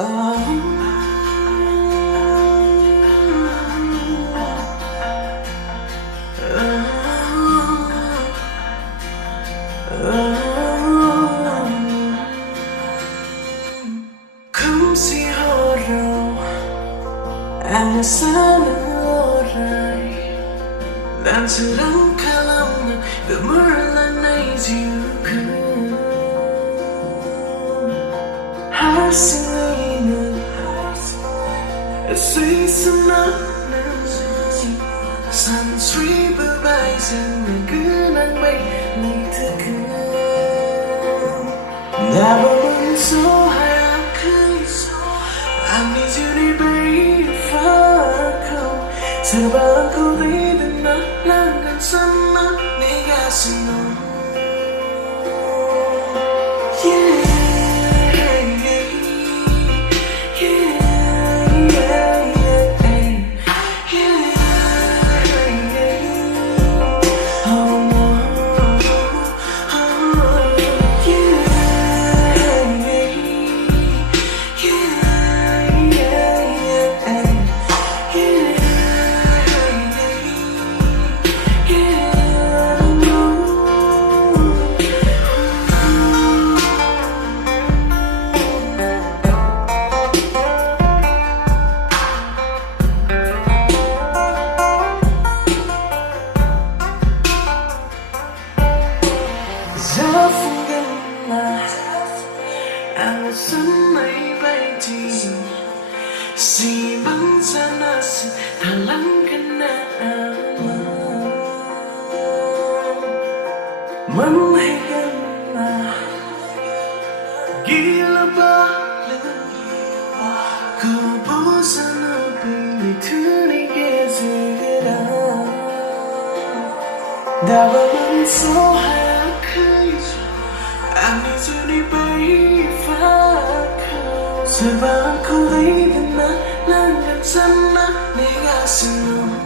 Come see horror and sanore Danswrang kalamna gumurla naijuku Harsinaina Suisana Sansri berbaisan Nagunang may naitaku Never been so high I need you to be far Sebelum ku tidak langgan sama negasin Ang sanay baiti Si bang sanas Talang ka na Manhigan na Gila ba Kubusan na pinitunig ezira Dabaman so hakay I need you to be Sebab ku tidak langgan sana negasin